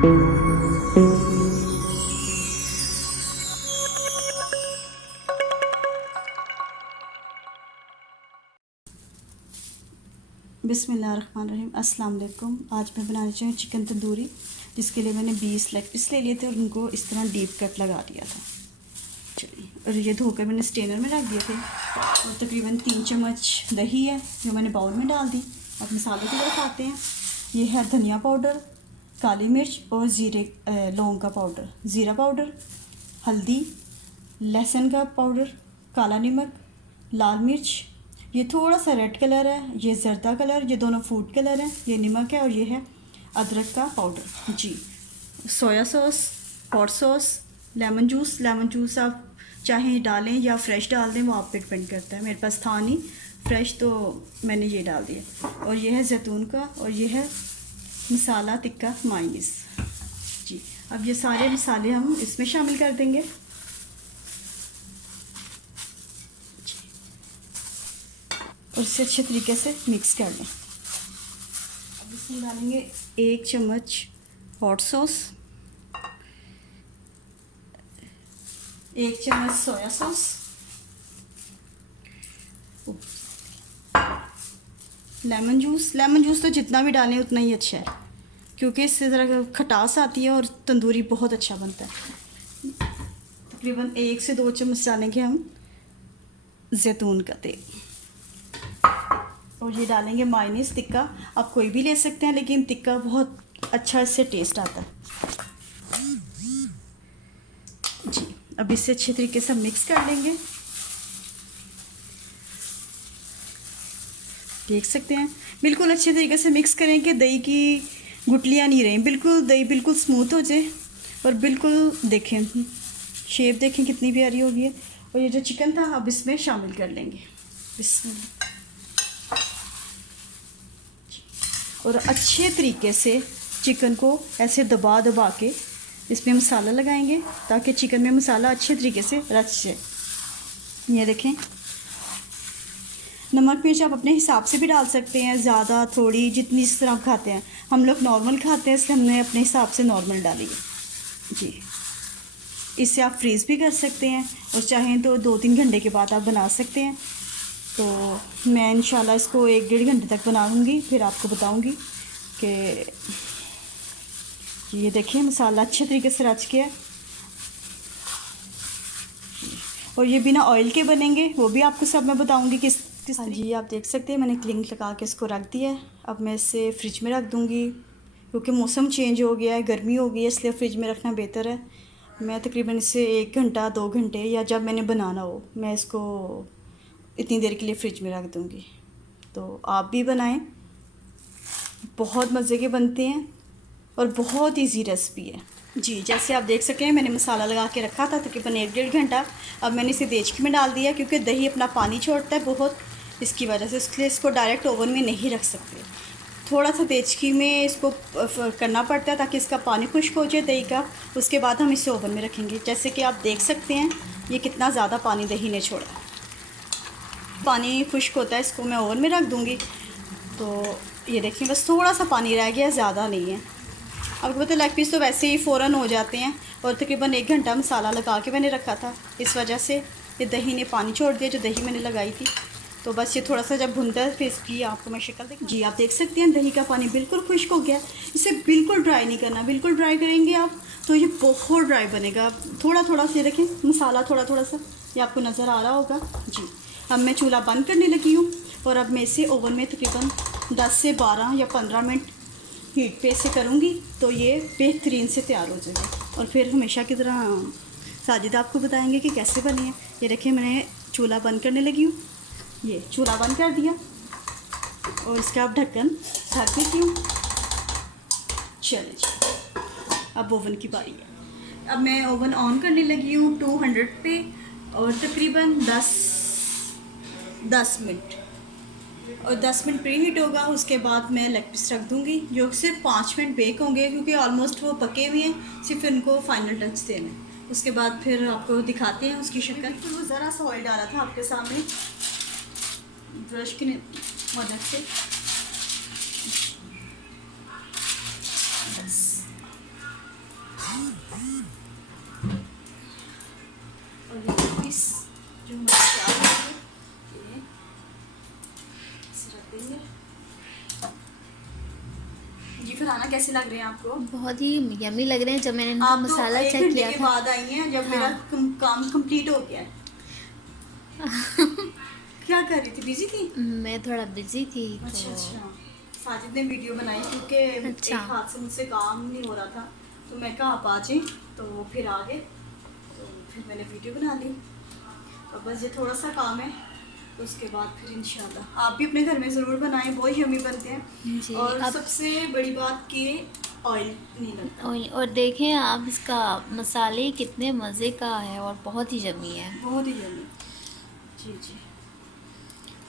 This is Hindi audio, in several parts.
बिस्मिल्लाहिर्रहमानिर्रहीम। अस्सलाम वालेकुम। आज मैं बनाना चाहूँ चिकन तंदूरी, जिसके लिए मैंने 20 लेग पीस ले लिए थे और उनको इस तरह डीप कट लगा दिया था। चलिए, और ये धोकर मैंने स्ट्रेनर में रख दिए थे। और तकरीबन 3 चम्मच दही है जो मैंने बाउल में डाल दी। अब मसालों की तरफ आते हैं। ये है धनिया पाउडर, काली मिर्च और लौंग का पाउडर, ज़ीरा पाउडर, हल्दी, लहसुन का पाउडर, काला नमक, लाल मिर्च, ये थोड़ा सा रेड कलर है, ये जर्दा कलर, ये दोनों फूड कलर हैं, ये नमक है और ये है अदरक का पाउडर जी। Soya sauce, hot sauce, lemon juice आप चाहें डालें या फ्रेश डाल दें, वो आप पे डिपेंड करता है। मेरे पास था नहीं फ्रेश तो मैंने ये डाल दिया। और ये है जैतून का और ये है मसाला टिक्का मायोनीज़ जी। अब ये सारे मसाले हम इसमें शामिल कर देंगे और इसे अच्छे तरीके से मिक्स कर लें। अब इसमें डालेंगे 1 चम्मच हॉट सॉस, 1 चम्मच सोया सॉस, लेमन जूस तो जितना भी डालें उतना ही अच्छा है, क्योंकि इससे ज़रा खटास आती है और तंदूरी बहुत अच्छा बनता है। तकरीबन 1 से 2 चम्मच डालेंगे हम जैतून का तेल और ये डालेंगे मायोनीज़ टिक्का। आप कोई भी ले सकते हैं, लेकिन टिक्का बहुत अच्छा इससे टेस्ट आता है जी। अब इसे अच्छे तरीके से मिक्स कर लेंगे। देख सकते हैं बिल्कुल अच्छे तरीके से मिक्स करें कि दही की गुठलियाँ नहीं रहें, बिल्कुल दही बिल्कुल स्मूथ हो जाए। और बिल्कुल देखें शेप देखें कितनी प्यारी होगी है। और ये जो चिकन था अब इसमें शामिल कर लेंगे और अच्छे तरीके से चिकन को ऐसे दबा दबा के इसमें मसाला लगाएंगे ताकि चिकन में मसाला अच्छे तरीके से रच जाए। ये देखें, नमक मिर्च आप अपने हिसाब से भी डाल सकते हैं, ज़्यादा थोड़ी जितनी जिस तरह आप खाते हैं। हम लोग नॉर्मल खाते हैं इसलिए हमने अपने हिसाब से नॉर्मल डाली है जी। इसे आप फ्रीज़ भी कर सकते हैं और चाहें तो 2-3 घंटे के बाद आप बना सकते हैं। तो मैं इंशाल्लाह इसको 1-1.5 घंटे तक बनाऊंगी, फिर आपको बताऊंगी कि ये देखिए मसाला अच्छे तरीके से रच गया है। और ये बिना ऑयल के बनेंगे, वो भी आपको सब मैं बताऊंगी किस हाँ जी। आप देख सकते हैं मैंने क्लिंग लगा के इसको रख दिया है। अब मैं इसे फ्रिज में रख दूंगी, क्योंकि मौसम चेंज हो गया है, गर्मी हो गई है, इसलिए फ्रिज में रखना बेहतर है। मैं तकरीबन इसे 1 घंटा 2 घंटे या जब मैंने बनाना हो मैं इसको इतनी देर के लिए फ़्रिज में रख दूँगी। तो आप भी बनाएं, बहुत मज़े के बनते हैं और बहुत ईजी रेसिपी है जी। जैसे आप देख सकें मैंने मसाला लगा के रखा था तकरीबन 1-1.5 घंटा। अब मैंने इसे देचकी में डाल दिया, क्योंकि दही अपना पानी छोड़ता है बहुत, इसकी वजह से इसलिए इसको डायरेक्ट ओवन में नहीं रख सकते। थोड़ा सा देचकी में इसको करना पड़ता है ताकि इसका पानी खुश्क हो जाए दही का। उसके बाद हम इसे ओवन में रखेंगे। जैसे कि आप देख सकते हैं ये कितना ज़्यादा पानी दही ने छोड़ा। पानी खुश्क होता है, इसको मैं ओवन में रख दूँगी। तो ये देखिए बस थोड़ा सा पानी रह गया, ज़्यादा नहीं है। आपको पता है लेग पीस तो वैसे ही फ़ौरन हो जाते हैं और तकरीबन 1 घंटा मसाला लगा के मैंने रखा था, इस वजह से ये दही ने पानी छोड़ दिया जो दही मैंने लगाई थी। तो बस ये थोड़ा सा जब भुनता है फिर इसकी आपको मैं शक्ल देखूँ जी। आप देख सकते हैं दही का पानी बिल्कुल खुश्क हो गया। इसे बिल्कुल ड्राई नहीं करना, बिल्कुल ड्राई करेंगे आप तो ये बहुत ड्राई बनेगा। थोड़ा थोड़ा सा देखें मसाला थोड़ा थोड़ा सा ये आपको नज़र आ रहा होगा जी। अब मैं चूल्हा बंद करने लगी हूँ और अब मैं इसे ओवन में तकरीबन 10 से 12 या 15 मिनट हीट पे इसे करूँगी तो ये बेहतरीन से तैयार हो जाएगा। और फिर हमेशा की तरह साजिद आपको बताएंगे कि कैसे बनी है। ये देखिए मैंने चूल्हा बंद करने लगी हूँ, ये चूल्हा बंद कर दिया और इसका अब ढक्कन ढक देती हूँ। चलिए जी, अब ओवन की बारी है। अब मैं ओवन ऑन करने लगी हूँ 200 पे और तकरीबन 10 मिनट और 10 मिनट प्री हीट होगा। उसके बाद मैं लेग पीस रख दूँगी जो सिर्फ 5 मिनट बेक होंगे, क्योंकि ऑलमोस्ट वो पके हुए हैं, सिर्फ इनको फाइनल टच देना है। उसके बाद फिर आपको दिखाते हैं उसकी शक्ल। तो वो ज़रा सा ऑयल डाला था आपके सामने ब्रश की मदद से। 10 बताना कैसे लग रहे हैं आपको। बहुत ही यम्मी लग रहे हैं। जब मैंने इनका आप तो मसाला 1 चेक घंटे किया के था। बाद आई हैं जब मेरा काम कंप्लीट हो गया है। क्या कर रही थी, बिजी थी? मैं थोड़ा बिजी थी अच्छा तो। अच्छा। साजिद ने वीडियो बनाई क्योंकि अच्छा। एक हाथ से मुझसे काम नहीं हो रहा था, तो मैं कहा आप आ जाए, तो वो फिर आ गए, तो फिर मैंने वीडियो बना ली। तो बस ये थोड़ा सा काम है, तो उसके बाद फिर इंशाल्लाह आप भी अपने घर में ज़रूर बनाएं, बहुत यम्मी बनते हैं। जी। और अब सबसे बड़ी बात कि ऑयल नहीं लगता। और देखें आप, इसका मसाले कितने मज़े का है और बहुत ही यम्मी है। बहुत ही यम्मी। जी जी।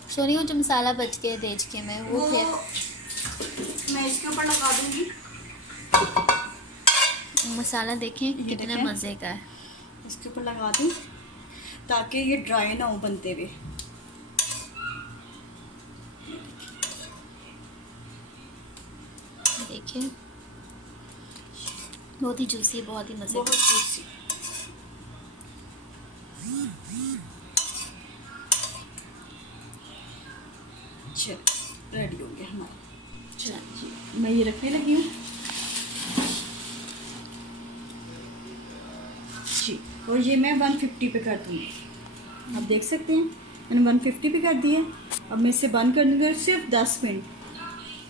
सोनी को जो मसाला बच गया तेज के में वो फिर मैं इसके ऊपर लगा दूंगी। मसाला देखें ये कितने देखें, मज़े का है। इसके ऊपर लगा दूँ ताकि ये ड्राई ना हो बनते हुए। देखिए बहुत ही जूसी, बहुत ही मज़े बहुत का। जूसी। चल रेडी हो गया हमारा। चलिए मैं ये रखने लगी हूँ जी। और ये मैं 150 पे कर दूँगी। आप देख सकते हैं मैंने 150 पे कर दिया। अब मैं इसे बंद कर दूँगी सिर्फ 10 मिनट।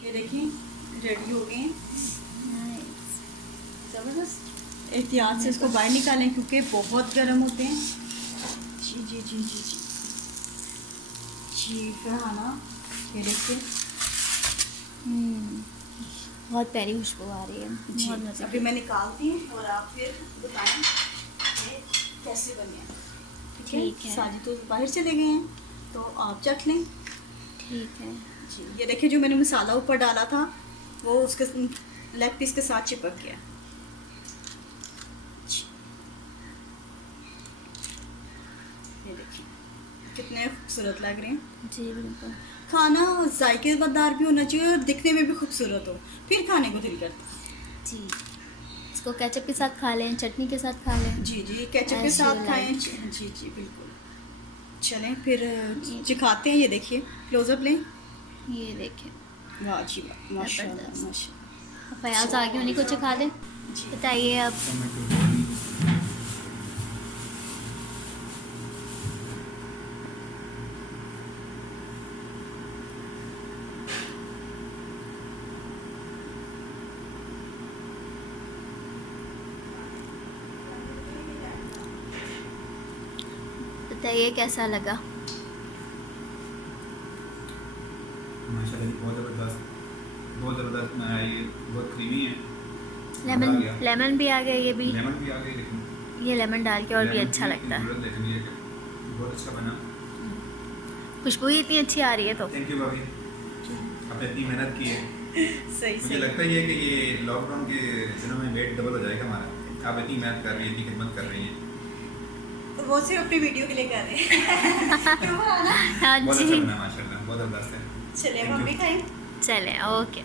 ये देखिए रेडी हो गए हैं। ज़बरदस्त। एहतियात से इसको बाहर निकालें क्योंकि बहुत गर्म होते हैं। जी जी जी जी जी जी। फिर आना, ये देखिए बहुत प्यारी खुशबू आ रही है, जी। बहुत मज़े अभी की। मैं निकालती हूँ और आप फिर बताएं कि कैसे बने हैं। ठीक है। साजिद तो बाहर चले गए हैं, तो आप चख लें। ठीक है जी। ये देखिए जो मैंने मसाला ऊपर डाला था वो उसके लेग पीस के साथ चिपक गया। जी। ये देखिए कितने खूबसूरत लग रहे हैं। जी बिल्कुल। खाना जायकेदार भी होना चाहिए और दिखने में भी खूबसूरत हो, फिर खाने को दिल करता है। जी इसको केचप के साथ खा लें, चटनी के साथ खा लें। जी जी केचप के As you साथ खाएं। like. जी जी बिल्कुल। चलें फिर चिखाते हैं। ये देखिए क्लोजअप लें। ये देखें वाह जी वाह, माशाल्लाह ज़बरदस्त। माशाल्लाह। फयाज आगे उन्हीं को चखा दें। जी। बताइए अब। बताइए कैसा लगा। माशाल्लाह बहुत ज़बरदस्त, बहुत ज़बरदस्त। मैं ये बहुत क्रीमी है। लेमन, लेमन भी आ गया। ये भी, लेमन भी आ गई, लेकिन ये लेमन डाल के और भी अच्छा लगता है। लेकिन ये बहुत अच्छा बना। खुशबू ही इतनी अच्छी आ रही है तो। थैंक यू भाभी, आपने इतनी मेहनत की है। सही मुझे सही। लगता ही है कि ये लॉकडाउन के दिनों में वेट डबल हो जाएगा हमारा। आप इतनी मेहनत कर रही हैं, इतनी खिदमत कर रही हैं। तो वो सिर्फ अपनी वीडियो के लिए कर रहे हैं। क्यों है ना? हाँ बहुत जी। अच्छा बना माशाल्लाह, बहुत ज़बरदस्त है। चलिए Thank हम you. भी खाएं। चलें, ओके।